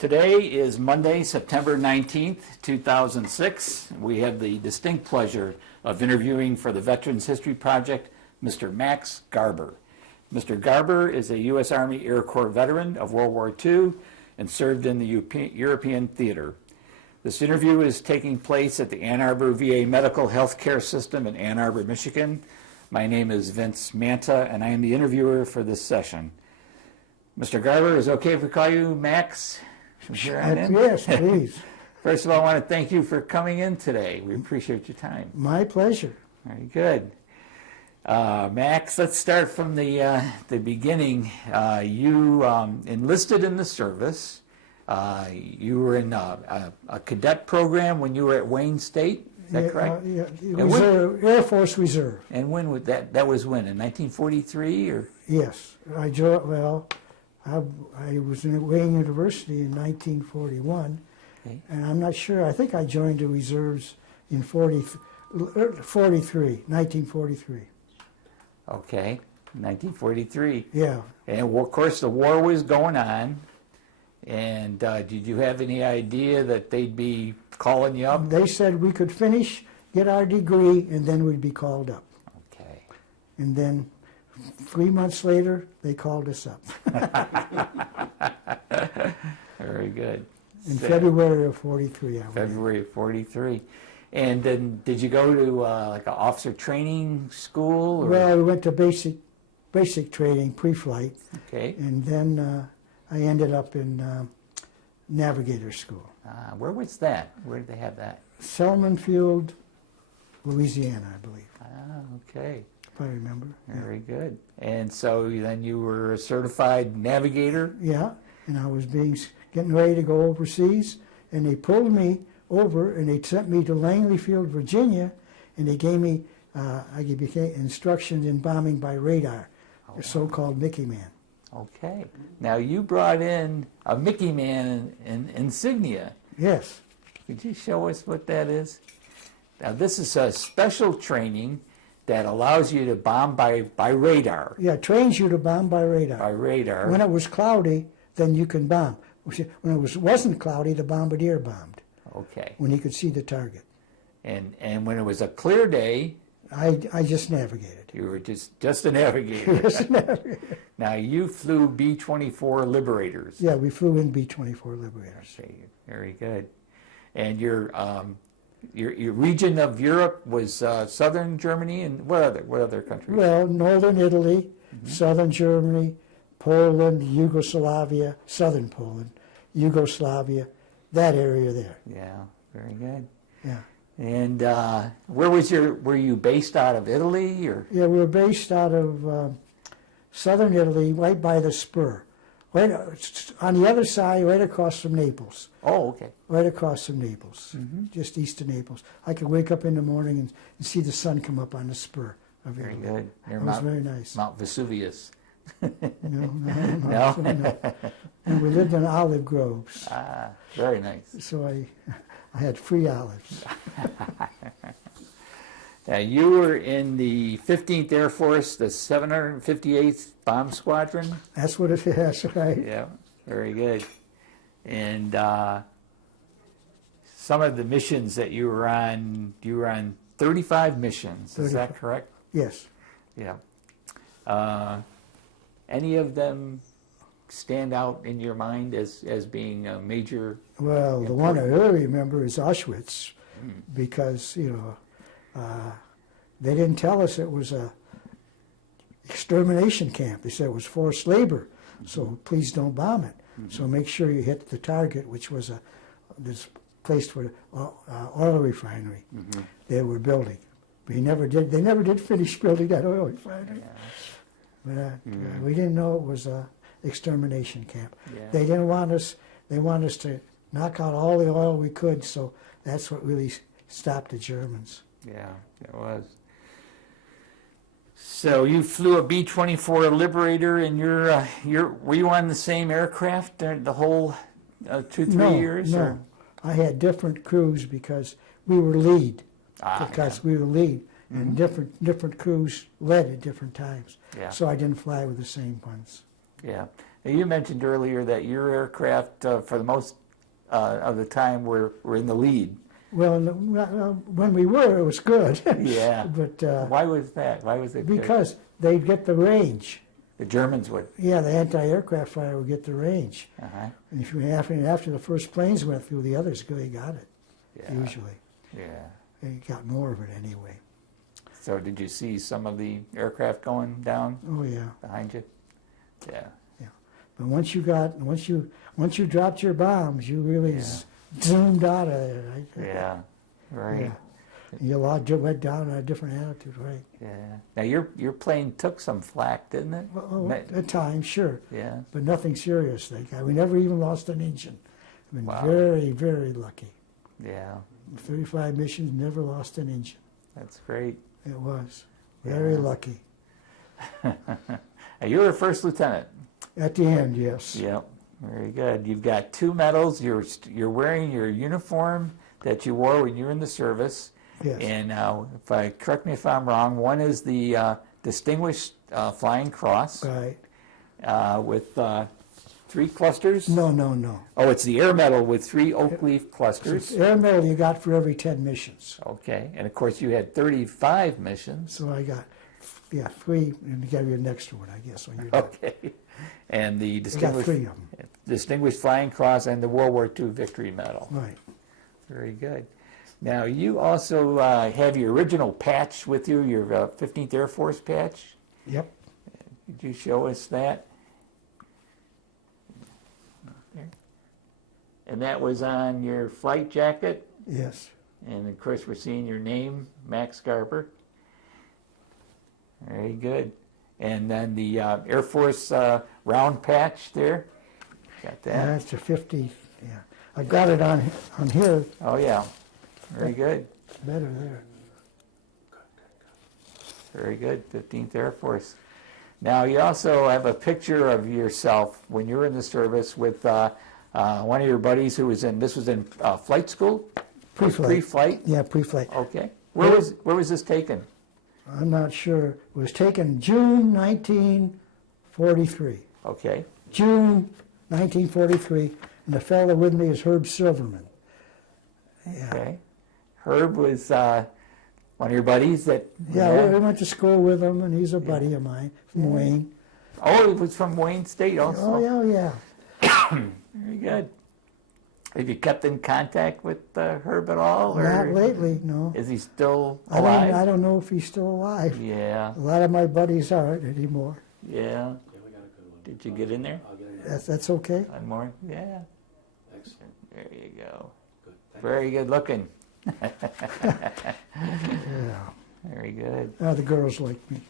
Today is Monday, September 19th, 2006. We have the distinct pleasure of interviewing for the Veterans History Project, Mr. Max Garber. Mr. Garber is a U.S. Army Air Corps veteran of World War II and served in the European theater. This interview is taking place at the Ann Arbor VA Medical Health Care System in Ann Arbor, Michigan. My name is Vince Manta, and I am the interviewer for this session. Mr. Garber, is it okay if we call you Max? Yes, please. First of all, I want to thank you for coming in today. We appreciate your time. My pleasure. Very good. Max, let's start from the beginning. You enlisted in the service. You were in a cadet program when you were at Wayne State. Is that correct? Yeah, Air Force Reserve. And when was that? That was when, in 1943 or? Yes, I was in Wayne University in 1941, okay. And I'm not sure. I think I joined the reserves in 1943. Okay, 1943. Yeah. And of course, the war was going on. And did you have any idea that they'd be calling you up? They said we could finish, get our degree, and then we'd be called up. Okay. And then 3 months later, they called us up. Very good. In February of 43. February of 43. And then did you go to like an officer training school? Or? Well, we went to basic training, pre-flight. Okay. And then I ended up in navigator school. Where was that? Where did they have that? Selman Field, Louisiana, I believe. Okay. If I remember. Very good. And so then you were a certified navigator? Yeah, and I was getting ready to go overseas, and they pulled me over, and they sent me to Langley Field, Virginia, and they gave me instructions in bombing by radar, the so-called Mickey Man. Okay. Now you brought in a Mickey Man insignia. Yes. Could you show us what that is? Now this is a special training that allows you to bomb by radar. Yeah, it trains you to bomb by radar. By radar. When it was cloudy, then you can bomb. When it wasn't cloudy, the bombardier bombed. Okay. When he could see the target. And when it was a clear day, I just navigated. You were just a navigator. Just a navigator. Now you flew B-24 Liberators. Yeah, we flew in B-24 Liberators. Okay, very good. And your region of Europe was southern Germany, and what other countries? Well, northern Italy, southern Germany, Poland, Yugoslavia, southern Poland, Yugoslavia, that area there. Yeah, very good. Yeah. And were you based out of Italy, or? Yeah, we were based out of southern Italy, right by the spur. Right on the other side, right across from Naples. Oh, okay. Right across from Naples, just east of Naples. I could wake up in the morning and see the sun come up on the spur of Italy. Very good. It was very nice. Mount Vesuvius. No. No? And we lived in olive groves. Very nice. So I had free olives. Now, you were in the 15th Air Force, the 758th Bomb Squadron? That's what it is, right? Yeah, very good. And some of the missions that you were on 35 missions, 35. Is that correct? Yes. Yeah. Any of them stand out in your mind as being a major? Well, the one I really remember is Auschwitz, because, they didn't tell us it was a extermination camp. They said it was forced labor, so please don't bomb it. So make sure you hit the target, which was this place for oil refinery they were building. But they never did finish building that oil refinery. Yeah. But we didn't know it was a extermination camp. Yeah. They didn't want us. They wanted us to knock out all the oil we could. So that's what really stopped the Germans. Yeah, it was. So you flew a B-24 Liberator, and were you on the same aircraft the whole 2-3 years? No, or? I had different crews because we were lead. We were lead, and different crews led at different times. Yeah. So I didn't fly with the same ones. Yeah. Now, you mentioned earlier that your aircraft, for the most of the time, were in the lead. Well, when we were, it was good. Yeah. But Why was that? Why was it good? because they'd get the range. The Germans would. Yeah, the anti-aircraft fire would get the range. Uh-huh. And if you after the first planes went through, the others they got it. Yeah. Usually, Yeah. they got more of it anyway. So did you see some of the aircraft going down Oh yeah, behind you? Yeah. but once you dropped your bombs, you really zoomed out of there. Right? Yeah. Right. Yeah. You went down at a different attitude, right? Yeah. Now your plane took some flak, didn't it? Well, at times, sure, Yeah. but nothing serious. Thank God. We never even lost an engine. I've been Wow. very, very lucky. Yeah. 35 missions, never lost an engine. That's great. It was very lucky. Now, you were a first lieutenant. At the end, yes. Yep. Very good. You've got 2 medals. You're wearing your uniform that you wore when you were in the service. Yes. And correct me if I'm wrong, one is the Distinguished Flying Cross Right. with 3 clusters. No. Oh, it's the Air Medal with 3 oak leaf clusters. Air medal you got for every 10 missions. Okay. And of course, you had 35 missions. So I got, 3, and you got your next one, I guess. So you're done. Okay. And the I got 3 of them. Distinguished Flying Cross and the World War II Victory Medal. Right. Very good. Now, you also have your original patch with you, your 15th Air Force patch. Yep. Could you show us that? There. And that was on your flight jacket. Yes. And of course, we're seeing your name, Max Garber. Very good. And then the Air Force round patch there. Got that? That's a 50. Yeah. I got it on here. Oh, yeah. Very good. Better there. Very good. 15th Air Force. Now, you also have a picture of yourself when you were in the service with one of your buddies who was this was in flight school? Pre-flight. Pre-flight? Yeah, pre-flight. Okay. Where was this taken? I'm not sure. It was taken June 1943. Okay. June 1943, and the fellow with me is Herb Silverman. Yeah. Okay. Herb was one of your buddies that... Yeah, we went to school with him, and he's a buddy of mine from Wayne. Oh, he was from Wayne State also. Oh, yeah. Very good. Have you kept in contact with Herb at all? Or Not lately, no. is he still alive? I don't know if he's still alive. Yeah. A lot of my buddies aren't anymore. Yeah. Yeah, we got a good one. Did you get in there? I'll get in there. That's okay. One more? Yeah. Excellent. There you go. Good. Thank Very good looking. Yeah. Very good. The girls like me.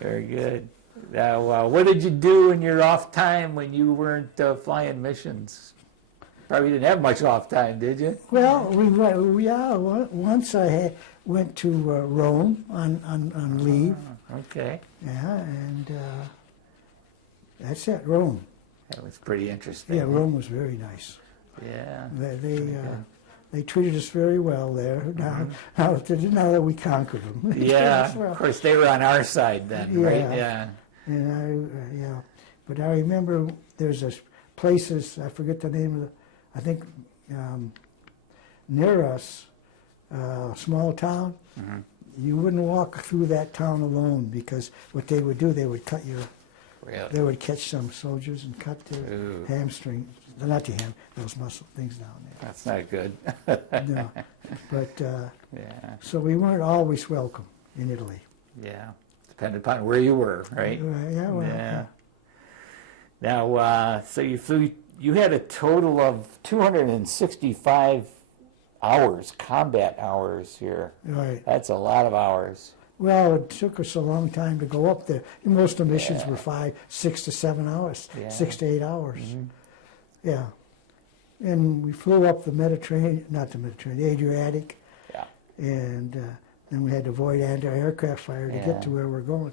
Very good. Now, what did you do in your off time when you weren't flying missions? Probably didn't have much off time, did you? Well, once I went to Rome on leave. Okay. Yeah, and that's it, Rome. That was pretty interesting. Yeah, Rome was very nice. Yeah. They treated us very well there. Now that we conquered them. Yeah. Well, Of course, they were on our side then, right? Yeah. And but I remember there's places, I forget the name of I think near us, a small town. Mm-hmm. You wouldn't walk through that town alone, because what they would do, they would cut your, Really? they would catch some soldiers and cut their Ooh. hamstring, not the those muscle things down That's not good. there. No, but Yeah. so we weren't always welcome in Italy. Yeah. Depended upon where you were, right? Yeah, well, Yeah. Now, so you flew. You had a total of 265 hours, combat hours here. right. That's a lot of hours. Well, it took us a long time to go up there. Most of the missions were 6 to 7 hours, Yeah. 6 to 8 hours. Yeah. And we flew up the Mediterranean, not the Mediterranean, the Adriatic, Yeah. and then we had to avoid anti-aircraft fire to Yeah. get to where we're going,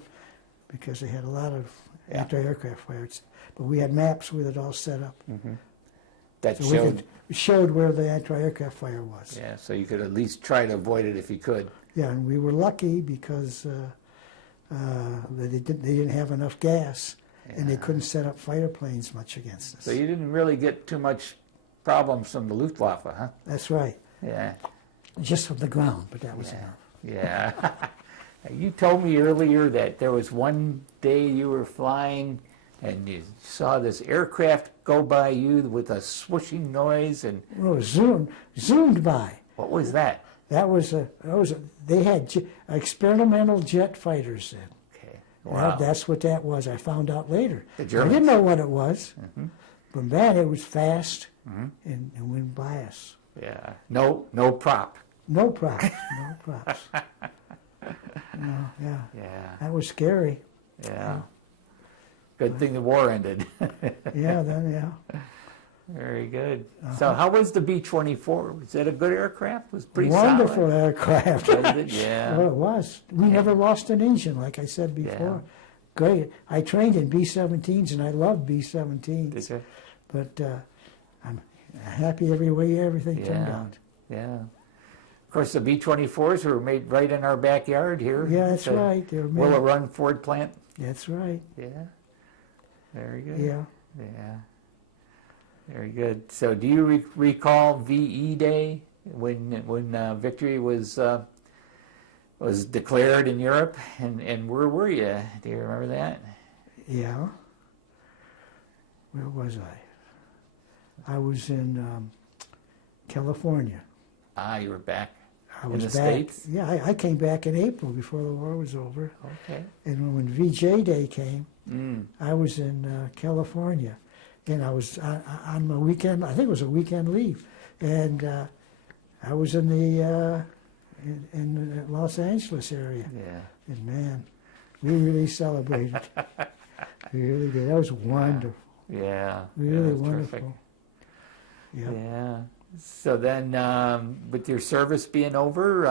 because they had a lot of Yeah. anti-aircraft fires. But we had maps with it all set up. That So showed. we showed where the anti-aircraft fire was. Yeah. So you could at least try to avoid it if you could. Yeah, and we were lucky because They didn't have enough gas, and they couldn't set up fighter planes much against us. So you didn't really get too much problems from the Luftwaffe, huh? That's right. Yeah. Just from the ground, but that was enough. Yeah. You told me earlier that there was one day you were flying and you saw this aircraft go by you with a swooshing noise, and Well, it was zoomed by. what was that? They had experimental jet fighters then. Okay. Well, Wow. that's what that was. I found out later. The I Germans. didn't know what it was, Mm-hmm. but man, it was fast and went by us. Yeah. No prop. No props, no props. No, yeah, Yeah. that was scary. Yeah. Good thing the war ended. Yeah, then yeah. Very good. Uh-huh. So how was the B-24? Was it a good aircraft? It was pretty Wonderful solid. aircraft. Was it? Yeah. Well, it was. We never lost an engine, like I said before. Great. I trained in B-17s, and I loved B-17s. Did you? But I'm happy every way everything turned Yeah. out. Yeah. Of course, the B-24s were made right in our backyard here. Yeah, that's The right. They were made. Willow Run Ford plant. That's right. Yeah. Very good. Yeah. Yeah. Very good. So, do you recall VE Day when victory was declared in Europe, and where were you? Do you remember that? Yeah. Where was I? I was in California. Ah, you were back I in was the back. States. Yeah, I came back in April before the war was over. Okay. And when VJ Day came, Mm. I was in California, and I was on my weekend. I think it was a weekend leave, and I was in the in the Los Angeles area. Yeah. And man, we really celebrated. We really did. That was wonderful. Yeah. Really yeah, wonderful. terrific. Yeah. Yeah. So then, with your service being over,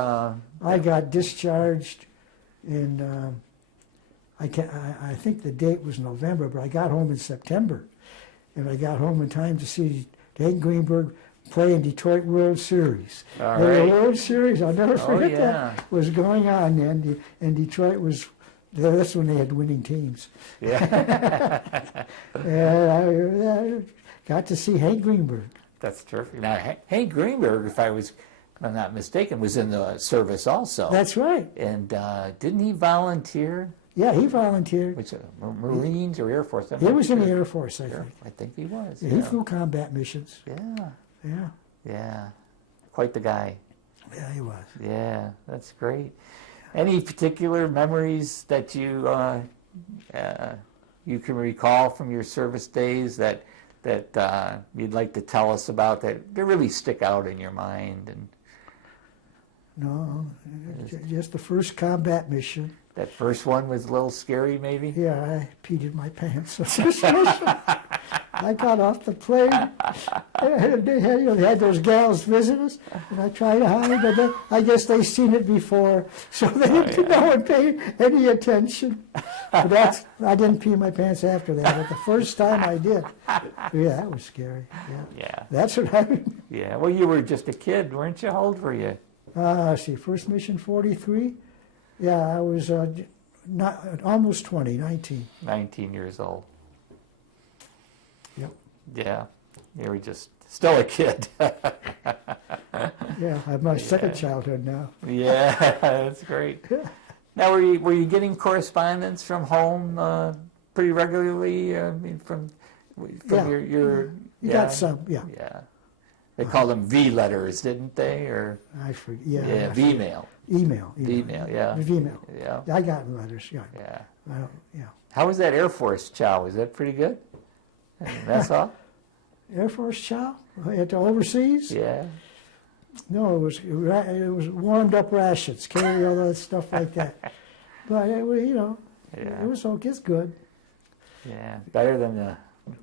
I got discharged in. I think the date was November, but I got home in September, and I got home in time to see Hank Greenberg play in Detroit World Series. All The right. World Series, I'll never forget yeah. that, was going on, and Detroit was. That's when they had winning teams. yeah, And I got to see Hank Greenberg. that's terrific. Now, Hank Greenberg, if I'm not mistaken, was in the service also. That's right. And didn't he volunteer? Yeah, he volunteered. Which Marines or Air Force? I'm He not was in the sure. Air Force, I Sure. think. I think he was. Yeah, he Yeah. flew combat missions. Yeah. Yeah, Yeah. Quite the guy. yeah, he was. Yeah, that's great. Any particular memories that you can recall from your service days that you'd like to tell us about that really stick out in your mind? And No, just the first combat mission. that first one was a little scary, maybe. Yeah, I peed in my pants. I got off the plane, and they had those gals visit us, and I tried to hide, but then I guess they seen it before, so they didn't know and pay any attention. But I didn't pee my pants after that, but the first time I did, yeah, that was scary. Yeah, Yeah. that's what I remember. Yeah. Well, you were just a kid, weren't you? How old were you? See, first mission 43. Yeah, I was not almost 20, 19. 19 years old. Yep. Yeah. You were just still a kid. Yeah, I have my second childhood now. Yeah, that's great. Now, were you getting correspondence from home pretty regularly? I mean, from Yeah. your You got some, yeah. Yeah. They called them V letters, didn't they? Or I forget. Yeah, yeah, V mail. Email. Email, yeah. Email. Yeah. I got letters. Yeah. Yeah. Yeah. How was that Air Force chow? Was that pretty good? That's all? Air Force chow at the overseas? Yeah. No, it was warmed up rations, carry all that stuff like that. But it was, Yeah. it was okay. It's good. Yeah. Better than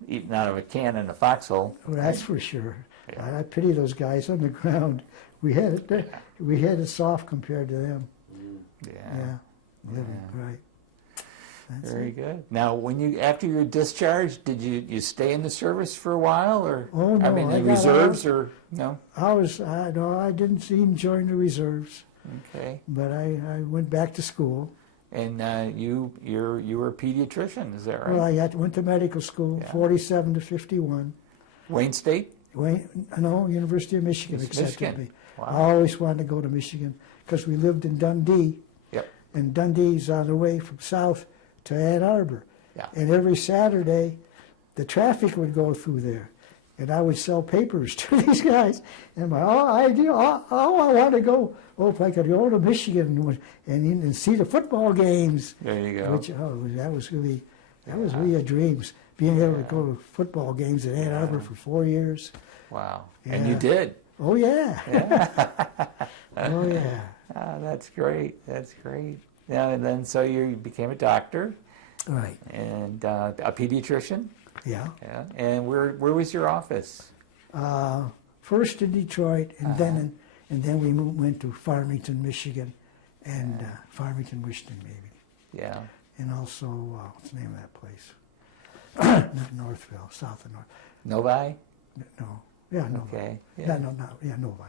eating out of a can in a foxhole. Well, that's for sure. Yeah. I pity those guys on the ground. We had it soft compared to them. Yeah. Yeah, living right. That's Very it. good. Now, after your discharge, did you stay in the service for a while, or Oh, I no, mean, I the got reserves, or no? I didn't even join the reserves, Okay. but I went back to school. And you were a pediatrician, is that right? Well, went to medical school, Yeah. 47 to 51. Wayne State? No, University of Michigan It's accepted Michigan. me. Wow. I always wanted to go to Michigan because we lived in Dundee, Yep. and Dundee's on the way from south to Ann Arbor. Yeah. And every Saturday, the traffic would go through there, and I would sell papers to these guys. And I want to go. Oh, if I could go to Michigan and see the football games. There you go. Which that was really a dream. Being able to go to football games at Ann Arbor for 4 years. Wow. Yeah. And you did. Oh yeah. Oh yeah. Ah, that's great. That's great. Yeah, and then so you became a doctor Right. and a pediatrician. Yeah. Yeah. And where was your office? First in Detroit, and then we went to Farmington, Michigan, and Farmington, Michigan, maybe, Yeah. and also what's the name of that place? Not Northville, south of North. Novi? No. Yeah, Novi. Okay. Yeah, Novi.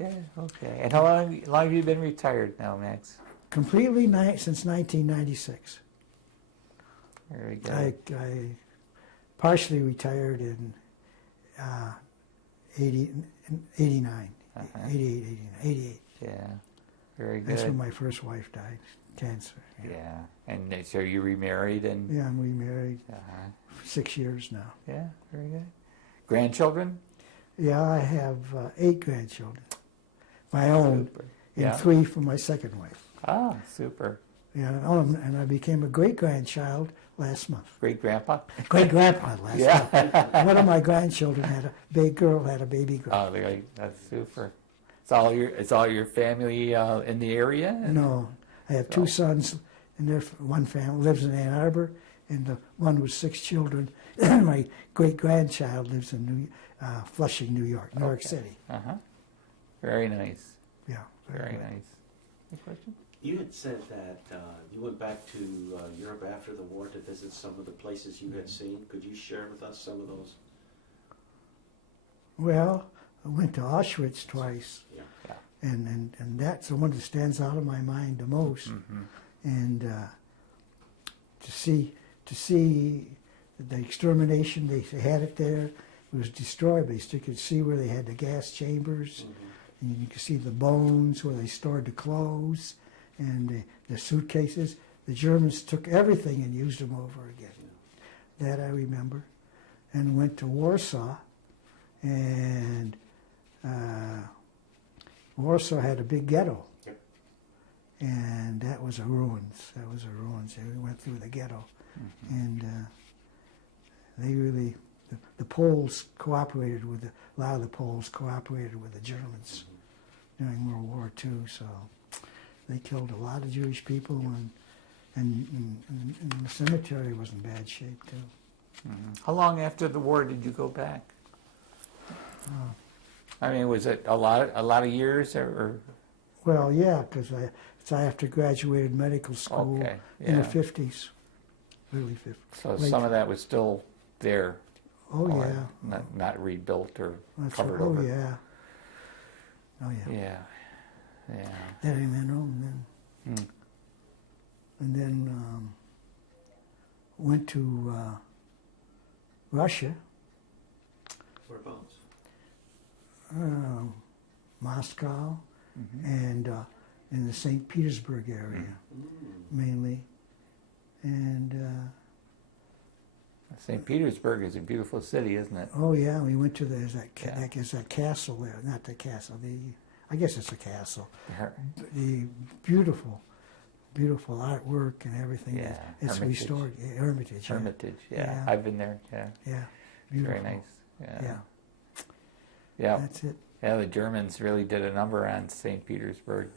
Yeah. Okay. And how long have you been retired now, Max? Completely since 1996. Very good. I partially retired in 89, 88. Yeah. Very good. That's when my first wife died, cancer. Yeah. And so you remarried and. Yeah, I'm remarried Uh-huh. for 6 years now. Yeah. Very good. Grandchildren? Yeah, I have 8 grandchildren, my own, Super. and Yeah. 3 from my second wife. Ah, super. Yeah, and I became a great-grandchild last month. Great grandpa? Great-grandpa last Yeah. month. One of my grandchildren had a baby girl. Oh, that's super. It's all your family in the area? No, I have 2 sons, and one family lives in Ann Arbor, and the one with 6 children. My great-grandchild lives in Flushing, New York City. Uh-huh. Very nice. Yeah, Very good. nice. Any question? You had said that you went back to Europe after the war to visit some of the places you had seen. Could you share with us some of those? Well, I went to Auschwitz twice. Yeah. Yeah. And that's the one that stands out of my mind the most. Mm-hmm. And to see the extermination, they had it there. It was destroyed, but you could see where they had the gas chambers, and you could see the bones where they stored the clothes and the suitcases. The Germans took everything and used them over again. That I remember. And went to Warsaw, and Warsaw had a big ghetto. Yep. And that was a ruins. And we went through the ghetto. And they really, the Poles cooperated with, a lot of the Poles cooperated with the Germans during World War II. So they killed a lot of Jewish people, and the cemetery was in bad shape too. How long after the war did you go back? I mean, was it a lot of years or? Well, yeah, because I after graduated medical school Okay, in the yeah. 50s, early 50s. So late some of that was still there. Oh or yeah. Not rebuilt or That's covered right. over. Oh yeah. Oh yeah. Yeah. Yeah. Then I went home, and then went to Russia, Whereabouts? Moscow, and in the St. Petersburg area mainly, and St. Petersburg is a beautiful city, isn't it? oh yeah, we went to there's Yeah. that castle there, not the castle, I guess it's a castle. Her- The beautiful artwork and everything. Yeah, It's Hermitage. restored. Yeah, Hermitage. Yeah. Hermitage. Yeah. Yeah. I've been there. Yeah. Yeah, It's beautiful. very nice. Yeah. Yeah, Yeah. that's it. Yeah, the Germans really did a number on St. Petersburg.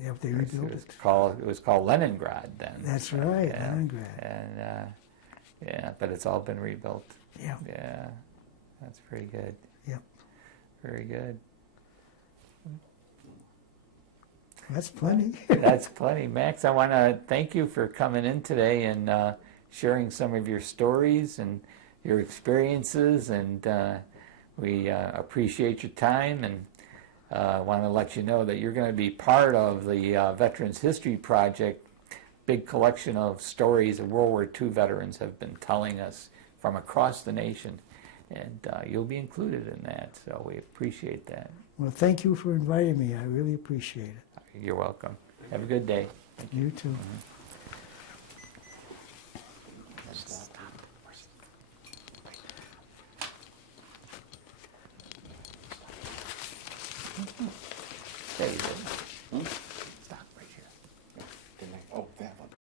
Yeah, they It rebuilt was it. called Leningrad then. That's right, Yeah. Leningrad. And yeah, but it's all been rebuilt. Yeah, Yeah, that's pretty good. Yep. Very good. that's plenty. That's plenty. Max, I want to thank you for coming in today and sharing some of your stories and your experiences, and we appreciate your time, and want to let you know that you're going to be part of the Veterans History Project big collection of stories that World War II veterans have been telling us from across the nation, and you'll be included in that, so we appreciate that. Well, thank you for inviting me. I really appreciate it. You're welcome. Have a good day. You too. Mhm.